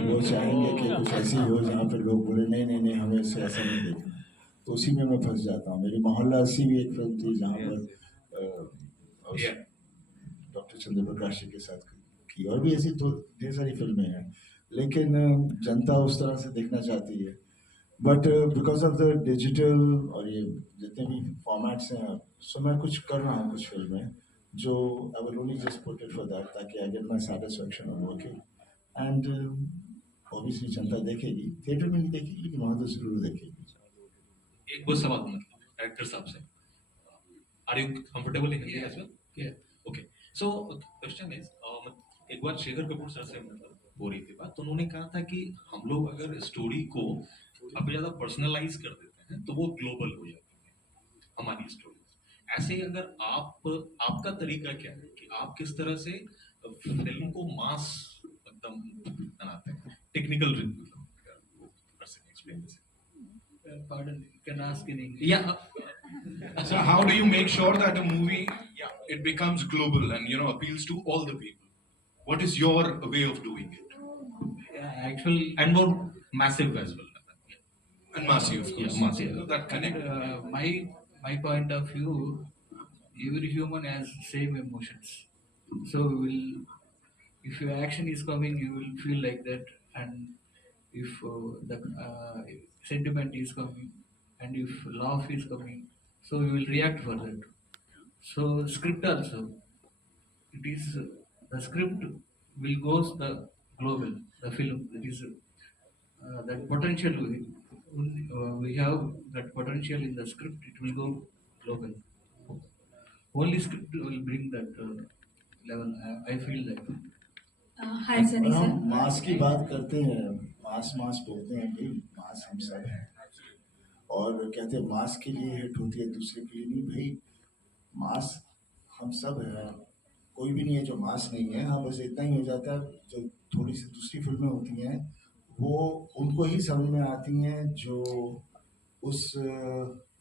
वो चाहेंगे कि कुछ ऐसी हो जहाँ पर लोग बोले नहीं हमें इससे ऐसा नहीं देखना, तो उसी में मैं फंस जाता हूँ। मेरी मोहल्ला अस्सी भी एक फिल्म थी जहाँ पर डॉक्टर चंद्र प्रकाश जी के साथ की, और भी ऐसी तो ढेर सारी फिल्में हैं, लेकिन जनता उस तरह से देखना चाहती है। But because of the digital और ये जितने भी फॉर्मेट्स हैं, सो मैं कुछ कर रहा हूँ कुछ फिल्में जो I will only just put it for that, ताकि I get my satisfaction of working, and obviously जनता देखेगी, थिएटर में नहीं देखेगी लेकिन वहाँ तो जरूर देखेगी। एक वो सवाल डायरेक्टर साहब से, are you comfortable in Hindi as well? Okay, so question is, एक बार शेखर कपूर सर से मतलब हो रही थी बात, तो उन्होंने कहा था कि हम लोग अगर स्टोरी को काफी ज्यादा पर्सनलाइज कर देते हैं तो वो ग्लोबल हो जाती है हमारी स्टोरी। ऐसे ही अगर आपका तरीका क्या है कि आप किस तरह से फिल्म को मास एकदम बनाते हैं, technical explain this? Pardon, you can ask in English. Yeah. So how do you make sure that a movie, it becomes global and appeals to all the people? What is your way of doing it? Actually, and more massive as well. And massive, of course. Yeah, massive. So that connect. My point of view, every human has same emotions. So if your action is coming, you will feel like that, and if the sentiment is coming, and if laugh is coming, so you will react for that. So script also, it is the script will goes the global, the film, that is that potential we have that potential in the script, it will go global. Only script will bring that level. I feel that. Hi, Sunny और sir. हम मास की बात करते हैं, मास मास बोलते हैं भाई, मास हम सब हैं और कहते हैं मास के लिए हिट होती है, दूसरे के लिए नहीं भाई। मास हम सब हैं, कोई भी नहीं है जो मास नहीं है। हाँ, बस इतना ही हो जाता है, जो थोड़ी सी दूसरी फिल्में होती हैं वो उनको ही समझ में आती हैं जो उस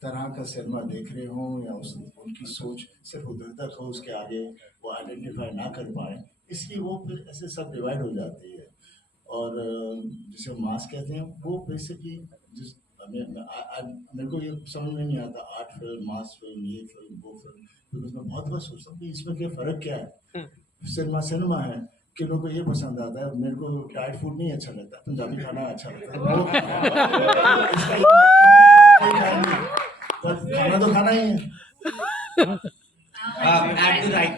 तरह का सिनेमा देख रहे हों या उनकी सोच सिर्फ उधर तक हो, उसके आगे वो आइडेंटिफाई ना कर पाए, इसलिए वो फिर ऐसे सब डिवाइड हो जाती है। और जिसे मास कहते हैं वो बेसिकली जिस मेरे को ये समझ में नहीं आता, आर्ट फिल्म, मास फिल्म, ये फिल्म, वो फिल्म, क्योंकि मैं बहुत बार सोचता हूँ कि इसमें क्या फ़र्क क्या है। सिनेमा सिनेमा है, कि लोगों को ये पसंद आता है, मेरे को डाइट फूड नहीं अच्छा लगता, पंजाबी खाना अच्छा लगता है, पर खाना तो खाना ही है। At the right.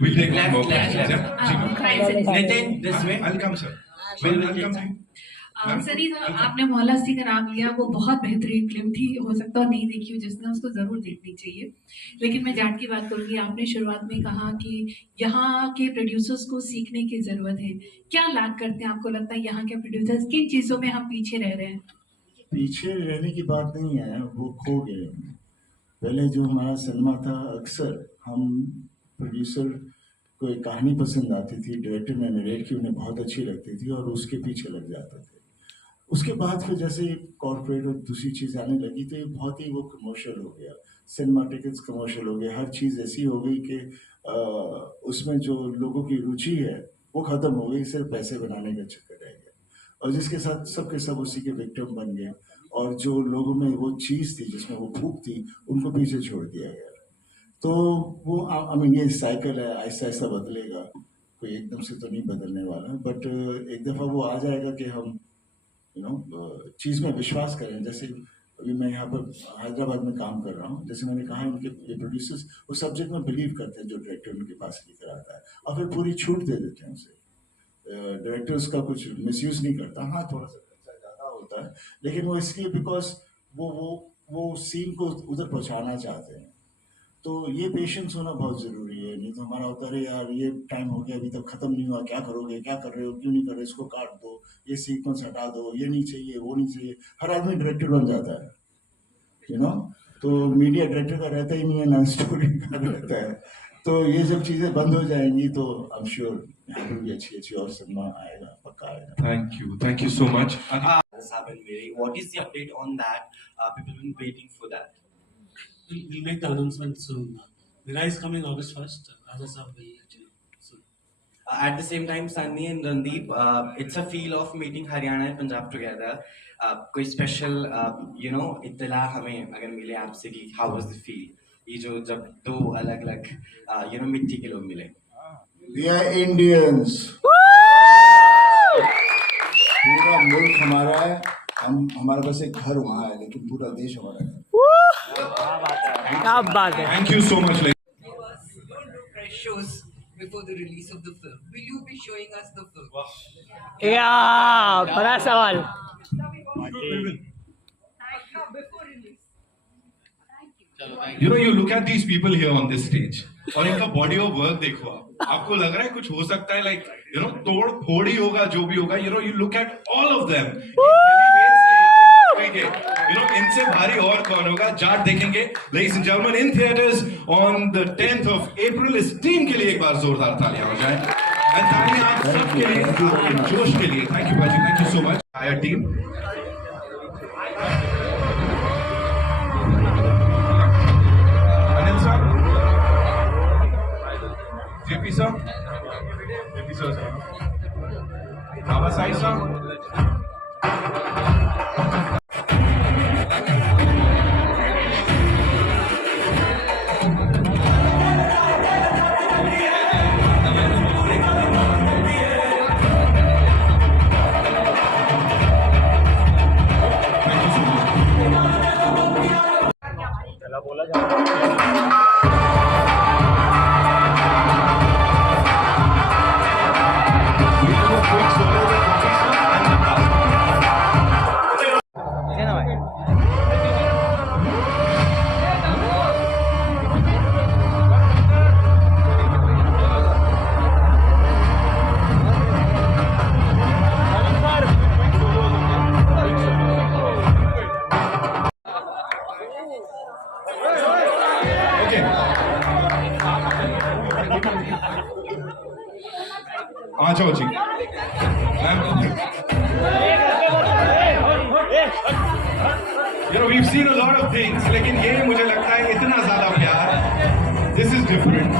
We'll take one Left, more left, question. left. Yeah. Hi, Sunny sir. Nitin, this way. I'll come, sir. Will I'll come to you. Sunny sir, आपने मोहल्ला सिंह का नाम लिया, वो बहुत बेहतरीन फिल्म थी, हो सकता है नहीं देखी हो जिसने, उसको ज़रूर देखनी चाहिए। लेकिन मैं जाट की बात करूँगी। आपने शुरुआत में कहा कि यहाँ के प्रोड्यूसर्स को सीखने की ज़रूरत है। क्या लैक करते हैं आपको लगता है यहाँ के प्रोड्यूसर्स, किन चीज़ों में हम पीछे रह रहे हैं? पीछे रहने की बात नहीं है, वो खो गए। पहले जो हमारा सिनेमा था, अक्सर हम प्रोड्यूसर को एक कहानी पसंद आती थी, डायरेक्टर ने नरेट की, उन्हें बहुत अच्छी लगती थी और उसके पीछे लग जाते थे। उसके बाद फिर जैसे कॉर्पोरेट और दूसरी चीज़ आने लगी तो ये बहुत ही वो कमर्शियल हो गया, सिनेमा टिकट्स कमर्शियल हो गए, हर चीज़ ऐसी हो गई कि उसमें जो लोगों की रुचि है वो ख़त्म हो गई, सिर्फ पैसे बनाने का चक्कर रह गया और जिसके साथ सबके सब उसी के विक्टिम बन गए और जो लोगों में वो चीज़ थी जिसमें वो भूख थी उनको पीछे छोड़ दिया गया। तो वो आई मीन ये साइकिल है, ऐसा ऐसा बदलेगा, कोई एकदम से तो नहीं बदलने वाला, बट एक दफ़ा वो आ जाएगा कि हम चीज़ में विश्वास करें। जैसे अभी मैं यहाँ पर हैदराबाद में काम कर रहा हूँ, जैसे मैंने कहा उनके ये प्रोड्यूसर्स वो सब्जेक्ट में बिलीव करते हैं जो डायरेक्टर उनके पास लेकर आता है और फिर पूरी छूट दे देते हैं उसे। डायरेक्टर उसका कुछ मिसयूज़ नहीं करता, हाँ थोड़ा सा खर्चा ज़्यादा होता है लेकिन वो इसलिए बिकॉज वो सीन को उधर पहुँचाना चाहते हैं। तो ये पेशेंस होना बहुत ज़रूरी है, नहीं तो हमारा होता है यार ये टाइम हो गया अभी तक ख़त्म नहीं हुआ, क्या करोगे, क्या कर रहे हो, क्यों नहीं कर रहे, इसको काट दो, ये सीक्वेंस हटा दो, ये नहीं चाहिए, वो नहीं चाहिए। हर आदमी डायरेक्टर बन जाता है, तो मीडिया डायरेक्टर का रहता ही नहीं है ना, स्टोरी का रहता है। तो ये जब चीज़ें बंद हो जाएंगी तो आई एम श्योर यहाँ पर भी अच्छी और सिनेमा आएगा, पक्का आएगा। Thank you so much. This happened, Miri. What is the update on that? People have been waiting for that. We'll make the announcement soon. Mira is coming August 1st. Others will let you know soon. At the same time, Sunny and Randeep, it's a feel of meeting Haryana and Punjab together. कोई special, इत्तला हमें अगर मिले आपसे कि how was the feel? ये जो जब दो अलग-अलग, मिट्टी के लोग मिले. We are Indians. पूरा मुल्क हमारा है, हमारे पास एक घर वहाँ है लेकिन पूरा देश हमारा है। क्या बात है। Thank you so much. Press shows before the release of the film. Will you be showing us the film? बड़ा सवाल। You look at these people here on this stage और इनका body of work देखो आपको लग रहा है कुछ हो सकता है तोड़ फोड़ ही होगा जो भी होगा, you look at all of them, इनसे भारी और कौन होगा, जाट देखेंगे। Ladies and gentlemen, in theaters on the 10th of April, इस टीम के लिए एक बार जोरदार तालियां हो जाए और तालियां आप सबके लिए, आपके जोश के लिए। Thank you Baji, thank you so much, entire team. Anil sir, JP sir, Baba Sai sir. जाओ जी we've seen a lot of things, लेकिन ये मुझे लगता है इतना ज्यादा प्यार, this is different.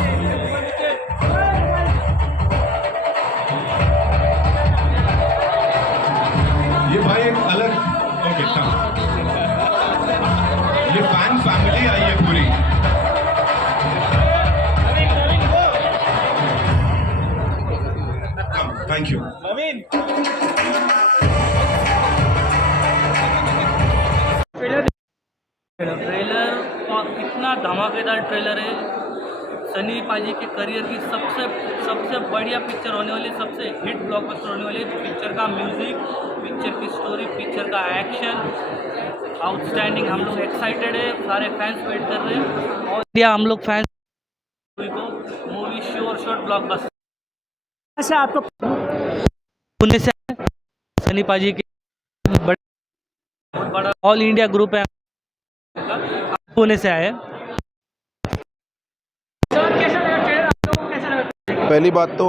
ये भाई एक अलग, ओके ये फैन फैमिली आई है पूरी. Thank you. ट्रेलर इतना धमाकेदार ट्रेलर है. सनी पाजी के करियर की सबसे बढ़िया पिक्चर होने वाली, सबसे हिट ब्लॉकबस्टर होने वाली. पिक्चर का म्यूजिक, पिक्चर की स्टोरी, पिक्चर का एक्शन आउटस्टैंडिंग. हम लोग एक्साइटेड है, सारे फैंस वेट कर रहे हैं और हम लोग फैंस को मूवी श्योर ब्लॉकबस्टर. ऐसे आपको पुणे से सनी पाजी के बड़ा ऑल इंडिया ग्रुप है, पुणे से आए. पहली बात तो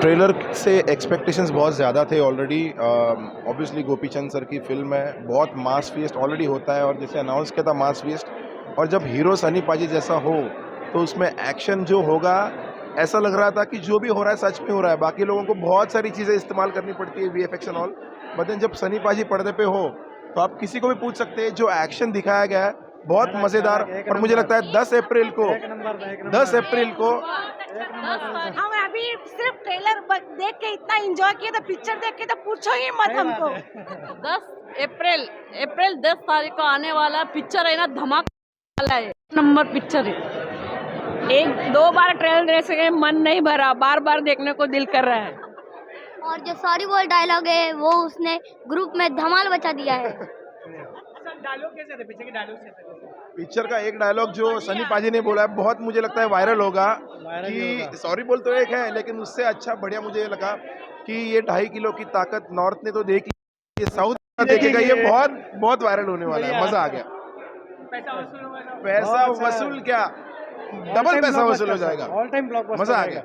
ट्रेलर से एक्सपेक्टेशंस बहुत ज़्यादा थे already. Obviously Gopi Chand sir की फिल्म है, बहुत मास फीस्ट ऑलरेडी होता है और जैसे अनाउंस किया था मास फीस्ट, और जब हीरो सनी पाजी जैसा हो तो उसमें एक्शन जो होगा ऐसा लग रहा था कि जो भी हो रहा है सच में हो रहा है. बाकी लोगों को बहुत सारी चीज़ें इस्तेमाल करनी पड़ती है, VFX and all, but then जब सनी पाजी पर्दे पे हो तो आप किसी को भी पूछ सकते हैं. जो एक्शन दिखाया गया है बहुत मज़ेदार, और मुझे लगता है 10 अप्रैल को हम अभी सिर्फ ट्रेलर देख के इतना एंजॉय किए तो पिक्चर देख के तो पूछो ही मत हमको. 10 अप्रैल 10 तारीख को आने वाला पिक्चर है ना, धमाका वाला है, नंबर पिक्चर है. एक दो बार ट्रेलर देख सके मन नहीं भरा, बार बार देखने को दिल कर रहा है. और जो सॉरी बोल डायलॉग है वो उसने ग्रुप में धमाल बचा दिया है. डायलॉग कैसे थे, पीछे के डायलॉग कैसे थे? पिक्चर का एक डायलॉग जो सनी पाजी ने बोला है बहुत मुझे लगता है वायरल होगा कि सॉरी बोल तो एक है, लेकिन उससे अच्छा बढ़िया मुझे लगा कि ये 2.5 किलो की ताकत नॉर्थ ने तो देख ली, ये साउथ देखेगा, ये बहुत वायरल होने वाला है. मजा आ गया. पैसा वसूल क्या, डबल पैसा वसूल हो जाएगा. मजा आ गया.